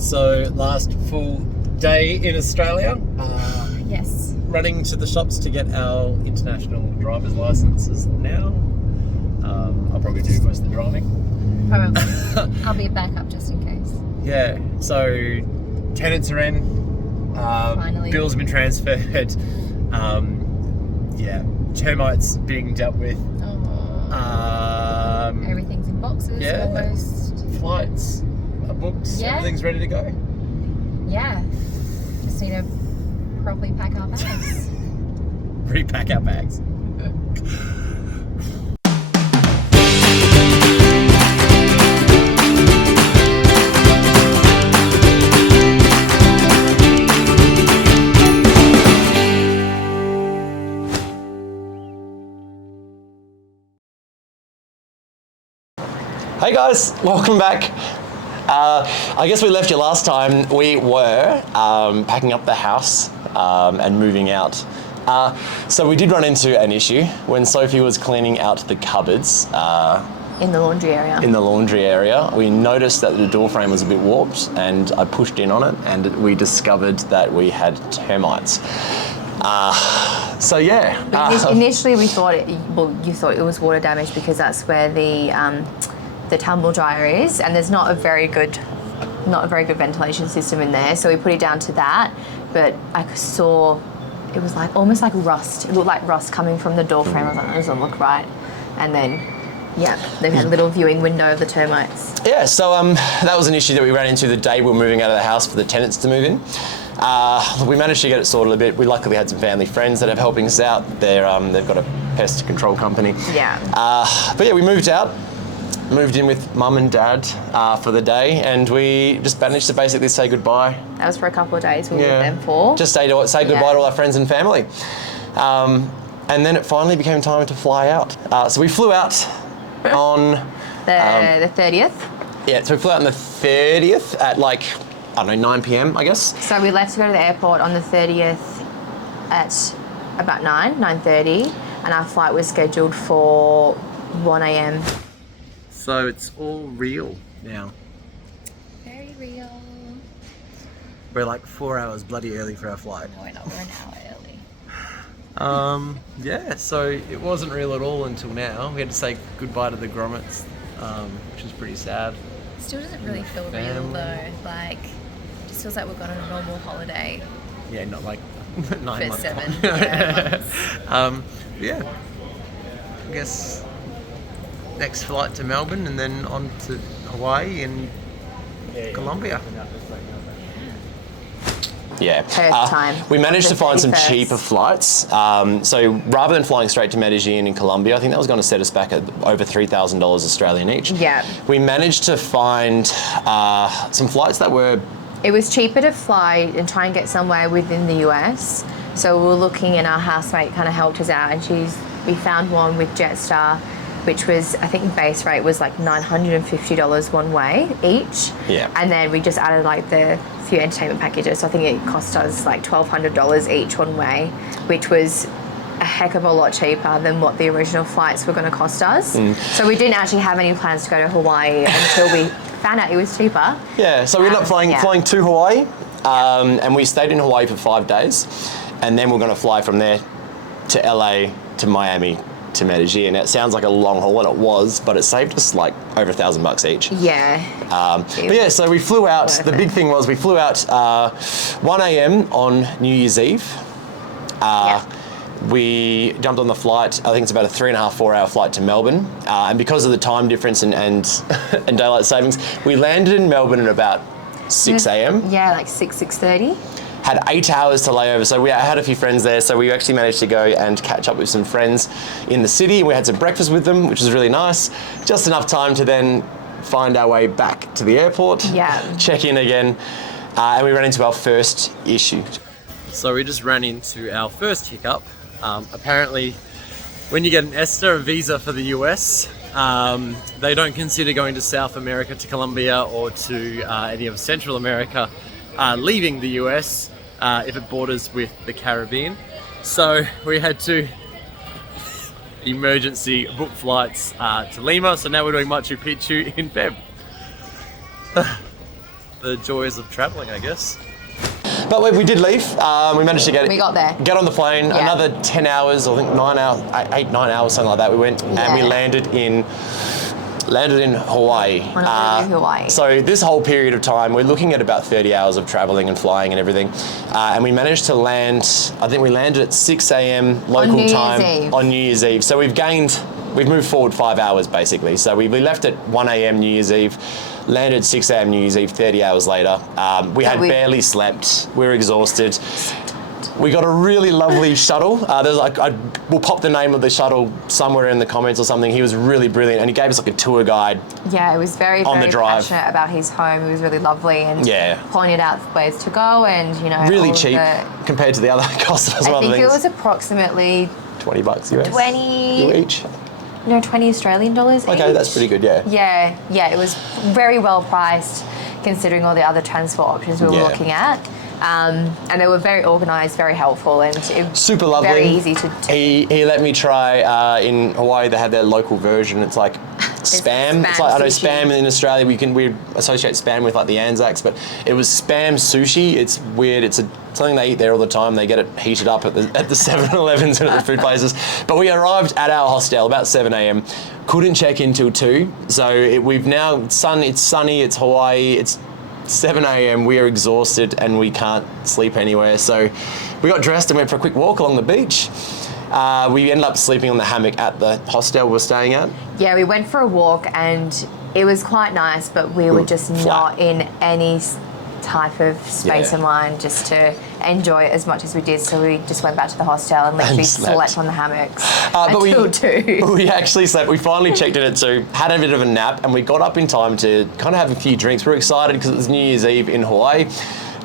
So last full day in Australia. Yes. Running to the shops to get our international driver's licenses now. I'll probably do most of the driving. Probably. I'll be a backup just in case. Yeah. So tenants are in. Finally. Bills have been transferred. Yeah. Termites being dealt with. Everything's in boxes almost. Flights are booked. Yeah. Everything's ready to go. Yeah. Just need to properly pack our bags. Repack our bags. Hey guys, welcome back. I guess we left you last time. We were packing up the house and moving out. So we did run into an issue when Sophie was cleaning out the cupboards. In the laundry area. In the laundry area. We noticed that the door frame was a bit warped and I pushed in on it and we discovered that we had termites. So yeah. Initially we thought you thought it was water damage because that's where the tumble dryer is, and there's not a very good ventilation system in there, so we put it down to that. But I saw it was like almost like rust. It looked like rust coming from the door frame. I was like, that doesn't look right. And then they had a little viewing window of the termites. Yeah, so that was an issue that we ran into the day we were moving out of the house for the tenants to move in. We managed to get it sorted a bit. We luckily had some family friends that are helping us out. They've got a pest control company. Yeah. But yeah, we moved in with mum and dad for the day, and we just managed to basically say goodbye. That was for a couple of days we were with them for. Just say goodbye to all our friends and family. And then it finally became time to fly out. So we flew out on... the 30th? Yeah, so we flew out on the 30th at 9 p.m, I guess. So we left to go to the airport on the 30th at about 9:30, and our flight was scheduled for 1 a.m. So it's all real now. Very real. We're 4 hours bloody early for our flight. No, we're not. We're an hour early. Yeah, so it wasn't real at all until now. We had to say goodbye to the grommets, which is pretty sad. It still doesn't really feel real though. It just feels like we've gone on a normal holiday. Yeah, not 9 months. For 7 months. Yeah. I guess next flight to Melbourne and then on to Hawaii and Colombia. Yeah. Time. We managed to find some cheaper flights. So rather than flying straight to Medellin in Colombia, I think that was going to set us back at over $3,000 Australian each. Yeah. We managed to find some flights that were... It was cheaper to fly and try and get somewhere within the US. So we were looking, and our housemate kind of helped us out, and we found one with Jetstar, which was, I think base rate was $950 one way each. Yeah. And then we just added the few entertainment packages. So I think it cost us $1,200 each one way, which was a heck of a lot cheaper than what the original flights were going to cost us. So we didn't actually have any plans to go to Hawaii until we found out it was cheaper. Yeah, so we ended up flying to Hawaii, and we stayed in Hawaii for 5 days, and then we're going to fly from there to LA, to Miami, to Medellin. It sounds like a long haul, and it was, but it saved us over $1,000 each. Yeah. But yeah, so we flew out. The big thing was we flew out 1 a.m. on New Year's Eve. We jumped on the flight. I think it's about a 3.5-4 hour flight to Melbourne. And because of the time difference and daylight savings, we landed in Melbourne at about 6 a.m. Yeah, 6:30. Had 8 hours to lay over, so we had a few friends there, so we actually managed to go and catch up with some friends in the city. We had some breakfast with them, which was really nice. Just enough time to then find our way back to the airport, check in again, and we ran into our first issue. So we just ran into our first hiccup. Apparently, when you get an ESTA, a visa for the US, they don't consider going to South America, to Colombia, or to any of Central America leaving the US if it borders with the Caribbean. So we had to emergency book flights to Lima. So now we're doing Machu Picchu in Feb. the joys of traveling, I guess. But we did leave. We managed to We got there. Get on the plane. Yeah. Another 10 hours, I think 9 hours, 8, 9 hours, something like that. We went and we Yeah. landed in Hawaii. Honolulu, Hawaii. So this whole period of time, we're looking at about 30 hours of traveling and flying and everything. And we managed to land, I think we landed at 6 a.m. local time on New Year's Eve. So we've moved forward 5 hours basically. So we left at 1 a.m. New Year's Eve, landed 6 a.m. New Year's Eve, 30 hours later. We had barely slept. We were exhausted. We got a really lovely shuttle. We'll pop the name of the shuttle somewhere in the comments or something. He was really brilliant, and he gave us like a tour guide. Yeah, it was very on the drive. passionate about his home. It was really lovely and pointed out ways to go and, you know, really cheap compared to the other costs of some other things. I think it was approximately $20 US. 20 each. No, 20 Australian dollars each. Okay, that's pretty good, yeah. Yeah, it was very well priced considering all the other transport options we were looking at. And they were very organised, very helpful, and super lovely. Very easy to. He let me try in Hawaii. They had their local version. It's like spam. It's like, I know spam in Australia. We associate spam with like the Anzacs, but it was spam sushi. It's weird. It's something they eat there all the time. They get it heated up at the 7-Elevens and at the food places. But we arrived at our hostel about 7 a.m. Couldn't check in till 2. So we've now it's sunny. It's Hawaii. It's 7 a.m. we are exhausted and we can't sleep anywhere. So we got dressed and went for a quick walk along the beach. We ended up sleeping on the hammock at the hostel we were staying at. Yeah, we went for a walk and it was quite nice, but we were just not in any type of space of mind just to enjoy it as much as we did. So we just went back to the hostel and literally slept on the hammocks until 2. We actually slept. We finally checked in at 2, had a bit of a nap, and we got up in time to kind of have a few drinks. We were excited because it was New Year's Eve in Hawaii.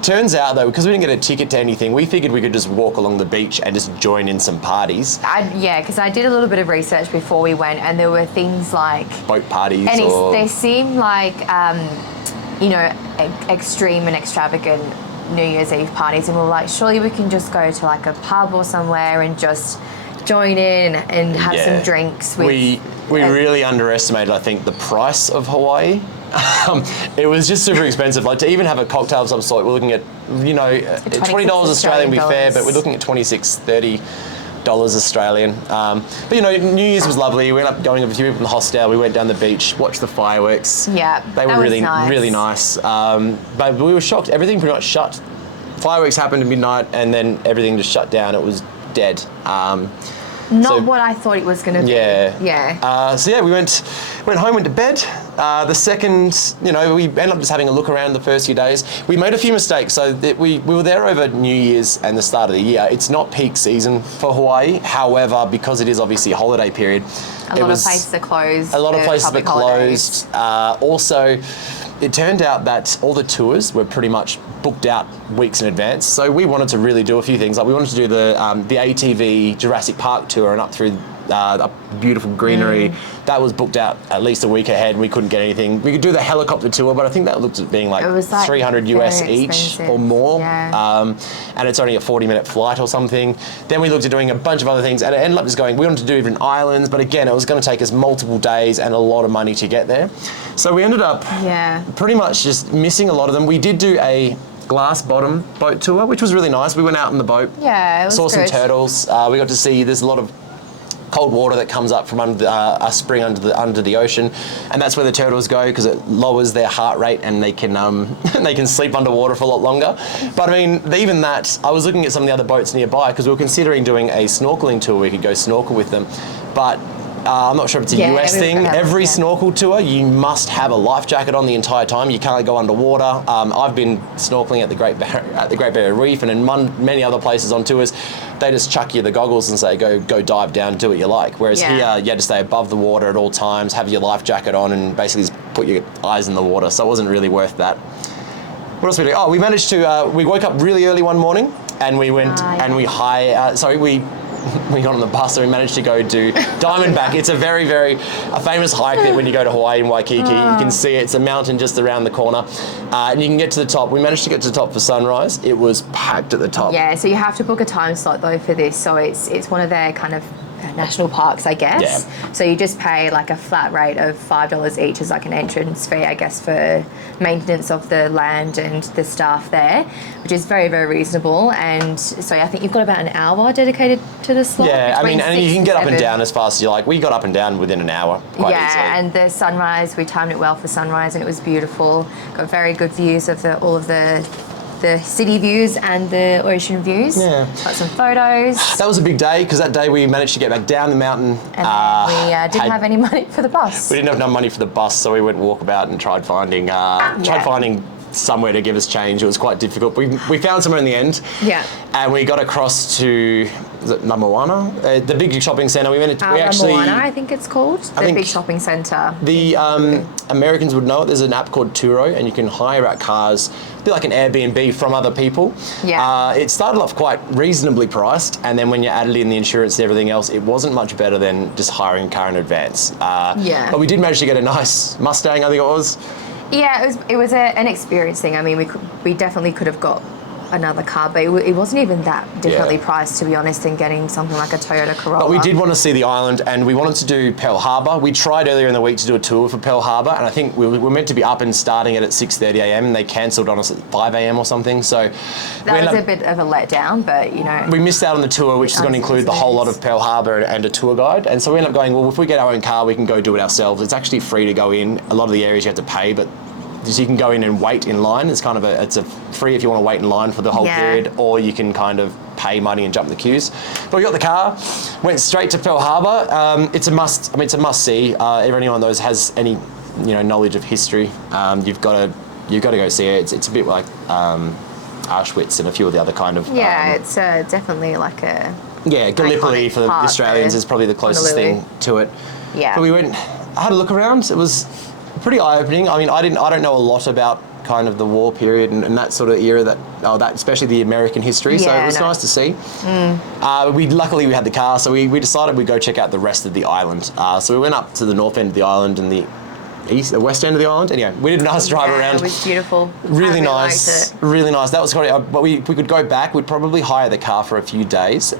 Turns out though, because we didn't get a ticket to anything, we figured we could just walk along the beach and just join in some parties. Because I did a little bit of research before we went, and there were things like boat parties, and they seemed like extreme and extravagant New Year's Eve parties, and we were like, surely we can just go to like a pub or somewhere and just join in and have some drinks. We really underestimated, I think, the price of Hawaii. It was just super expensive. Like to even have a cocktail of some sort, we're looking at $20 Australian would be fair, but we're looking at $26, $30 Australian. But New Year's was lovely. We ended up going with a few people in the hostel. We went down the beach, watched the fireworks. Yeah, they were really nice. But we were shocked. Everything pretty much shut. Fireworks happened at midnight, and then everything just shut down. It was dead. Not what I thought it was going to be. So we went home, went to bed. The second, we ended up just having a look around the first few days. We made a few mistakes. So we were there over New Year's and the start of the year. It's not peak season for Hawaii. However, because it is obviously a holiday period, a lot of places are closed. A lot of places were closed. Also, it turned out that all the tours were pretty much booked out weeks in advance. So we wanted to really do a few things. Like we wanted to do the ATV Jurassic Park tour and up through a beautiful greenery. That was booked out at least a week ahead. We couldn't get anything. We could do the helicopter tour, but I think that looked at being like $300 US each or more. And it's only a 40-minute flight or something. Then we looked at doing a bunch of other things, and it ended up just going, we wanted to do different islands, but again, it was going to take us multiple days and a lot of money to get there. So we ended up pretty much just missing a lot of them. We did do a glass bottom boat tour, which was really nice. We went out in the boat, it was saw some turtles. We got to see there's a lot of cold water that comes up from under a spring under the ocean, and that's where the turtles go because it lowers their heart rate and they can they can sleep underwater for a lot longer. But I mean, even that, I was looking at some of the other boats nearby because we were considering doing a snorkeling tour. We could go snorkel with them, but I'm not sure if it's a US thing. Every snorkel tour, you must have a life jacket on the entire time. You can't go underwater. I've been snorkeling at the Great Barrier Reef and in many other places on tours. They just chuck you the goggles and say, go dive down, do what you like. Whereas here, you had to stay above the water at all times, have your life jacket on, and basically just put your eyes in the water. So it wasn't really worth that. What else did we do? Oh, we managed to, we woke up really early one morning and we went and we got on the bus and we managed to go do Diamondback. It's a very, very famous hike that when you go to Hawaii in Waikiki, you can see it. It's a mountain just around the corner. And you can get to the top. We managed to get to the top for sunrise. It was packed at the top. Yeah, so you have to book a time slot though for this. So it's one of their kind of national parks, I guess. Yeah. So you just pay like a flat rate of $5 each as like an entrance fee, I guess, for maintenance of the land and the staff there, which is very, very reasonable. And so I think you've got about an hour dedicated to the slot. Yeah, I mean, between and you 6 can get up and 7. down as fast as you like. We got up and down within an hour quite easily. And the sunrise, we timed it well for sunrise and it was beautiful. Got very good views of all of the city views and the ocean views. Yeah. Got some photos. That was a big day because that day we managed to get back down the mountain. And then we didn't have any money for the bus. We didn't have enough money for the bus, so we went walkabout and tried finding somewhere to give us change. It was quite difficult. We found somewhere in the end. Yeah. And we got across to Namawana, the big shopping centre. We went. We actually. Moana, I think it's called. The big shopping centre. The Americans would know it. There's an app called Turo, and you can hire out cars, a bit like an Airbnb from other people. Yeah. It started off quite reasonably priced, and then when you added in the insurance and everything else, it wasn't much better than just hiring a car in advance. But we did manage to get a nice Mustang, I think it was. Yeah, it was an experience thing. I mean, we definitely could have got another car, but it wasn't even that differently priced, to be honest, than getting something like a Toyota Corolla. But we did want to see the island, and we wanted to do Pearl Harbor. We tried earlier in the week to do a tour for Pearl Harbor, and I think we were meant to be up and starting it at 6:30 a.m. and they cancelled on us at 5 a.m. or something. So that was a bit of a letdown, but we missed out on the tour, which is going to include the whole lot of Pearl Harbor and a tour guide. And so we ended up going, well, if we get our own car, we can go do it ourselves. It's actually free to go in. A lot of the areas you have to pay, but so you can go in and wait in line. It's kind of it's a free if you want to wait in line for the whole period, or you can kind of pay money and jump the queues. But we got the car, went straight to Pearl Harbor. It's a must. I mean, it's a must see. If anyone of those has any, knowledge of history, you've got to go see it. It's a bit like Auschwitz and a few of the other kind of. It's definitely like a. Yeah, Gallipoli for the Australians is probably the closest thing to it. Yeah. But we went, I had a look around. It was pretty eye-opening. I mean, I don't know a lot about kind of the war period and that sort of era that especially the American history. So it was nice to see. Luckily we had the car, so we decided we'd go check out the rest of the island. So we went up to the north end of the island and the west end of the island. Anyway, we did a nice drive around. It was beautiful. Really nice. Really nice. That was great. But we could go back. We'd probably hire the car for a few days,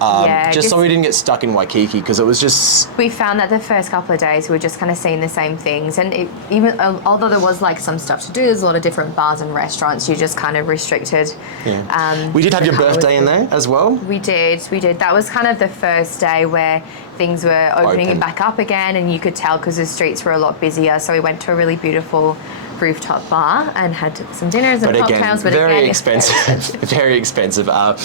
just so we didn't get stuck in Waikiki, because it was just. We found that the first couple of days we were just kind of seeing the same things, and even although there was like some stuff to do, there's a lot of different bars and restaurants. You just kind of restricted. Yeah. We did have your birthday in there as well. We did. That was kind of the first day where things were opening back up again, and you could tell because the streets were a lot busier. So we went to a really beautiful rooftop bar and had some dinners and cocktails. But very expensive. Very expensive. And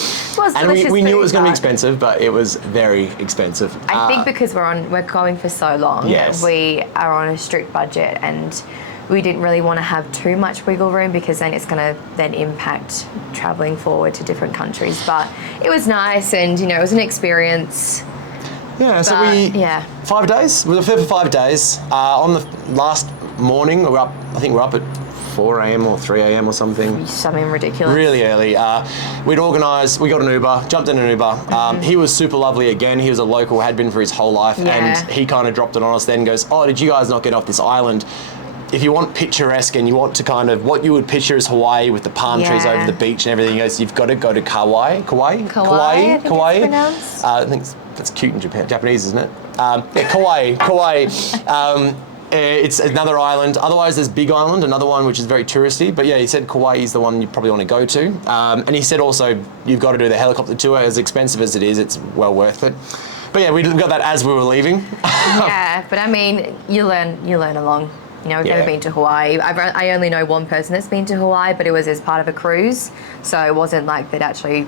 we knew it was going to be expensive, but it was very expensive. I think because we're going for so long, we are on a strict budget, and we didn't really want to have too much wiggle room because then it's going to then impact traveling forward to different countries. But it was nice, and it was an experience. Yeah, so 5 days. We were there for 5 days. On the last morning, we're up at 4 a.m. or 3 a.m. or something. Something ridiculous. Really early. We got an Uber, jumped in an Uber. He was super lovely again. He was a local, had been for his whole life, and he kind of dropped it on us then, goes, oh, did you guys not get off this island? If you want picturesque and you want to kind of, what you would picture as Hawaii with the palm trees over the beach and everything, he goes, you've got to go to Kauai. I think that's cute in Japanese, isn't it? Kauai. It's another island. Otherwise, there's Big Island, another one which is very touristy. But yeah, he said Kauai is the one you probably want to go to. And he said also, you've got to do the helicopter tour. As expensive as it is, it's well worth it. But yeah, we got that as we were leaving. Yeah, but I mean, you learn along. We've never been to Hawaii. I only know one person that's been to Hawaii, but it was as part of a cruise. So it wasn't like they'd actually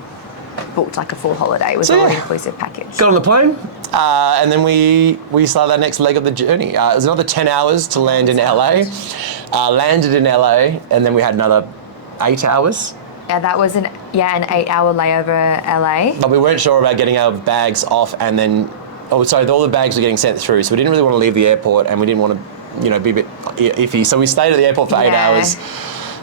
booked like a full holiday. It was all an inclusive package. Got on the plane, and then we started our next leg of the journey. It was another 10 hours to land in LA. Landed in LA, and then we had another 8 hours. Yeah, that was an 8-hour layover LA. But we weren't sure about getting our bags off, and then all the bags were getting sent through, so we didn't really want to leave the airport, and we didn't want to be a bit iffy. So we stayed at the airport for 8 hours,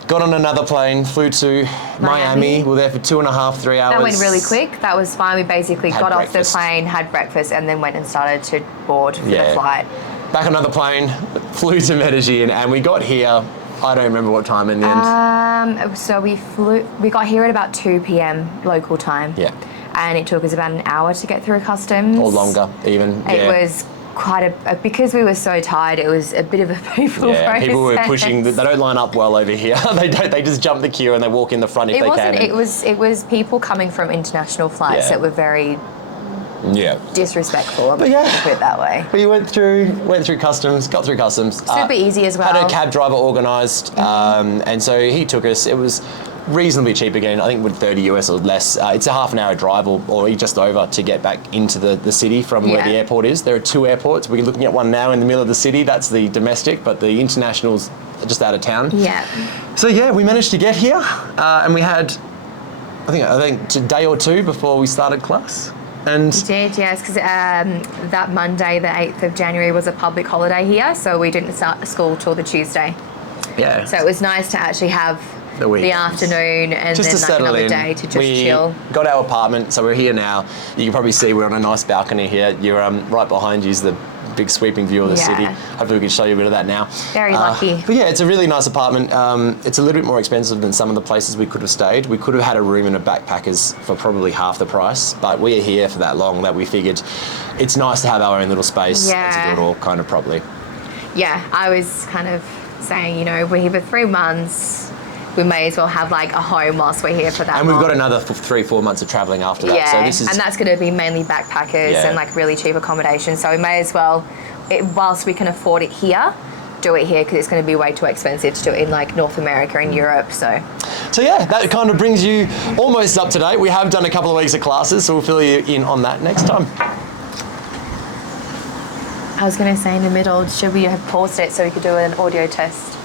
got on another plane, flew to Miami. We were there for 2.5, 3 hours. That went really quick. That was fine. We basically got off the plane, had breakfast, and then went and started to board for the flight. Back on another plane, flew to Medellin, and we got here I don't remember what time in the end. So we got here at about 2 p.m. local time. Yeah. And it took us about an hour to get through customs. Or longer, even. It was quite because we were so tired, it was a bit of a painful process. People were pushing. They don't line up well over here. They don't. They just jump the queue and they walk in the front if they can. It was people coming from international flights that were very disrespectful. Put it that way. We went through customs, got through customs. Super easy as well. Had a cab driver organised, and so he took us. It was reasonably cheap again. I think with 30 US or less. It's a half an hour drive or just over to get back into the city from where the airport is. There are 2 airports. We're looking at one now in the middle of the city. That's the domestic, but the international's just out of town. Yeah. So we managed to get here, and we had, I think a day or two before we started class. And we did, yes, because that Monday, the 8th of January, was a public holiday here, so we didn't start school till the Tuesday. Yeah. So it was nice to actually have the afternoon and just then to another day to just chill. We got our apartment, so we're here now. You can probably see we're on a nice balcony here. You're right behind you is the big sweeping view of the city. Hopefully we can show you a bit of that now. Very lucky. But it's a really nice apartment. It's a little bit more expensive than some of the places we could have stayed. We could have had a room in a backpackers for probably half the price, but we are here for that long that we figured it's nice to have our own little space and to do it all kind of properly. Yeah, I was kind of saying, we're here for 3 months. We may as well have like a home whilst we're here for that. And we've got another 3-4 months of travelling after that. Yeah, so this is, and that's going to be mainly backpackers and like really cheap accommodation. So we may as well, whilst we can afford it here, do it here because it's going to be way too expensive to do it in like North America and Europe. So that kind of brings you almost up to date. We have done a couple of weeks of classes, so we'll fill you in on that next time. I was going to say in the middle, should we have paused it so we could do an audio test?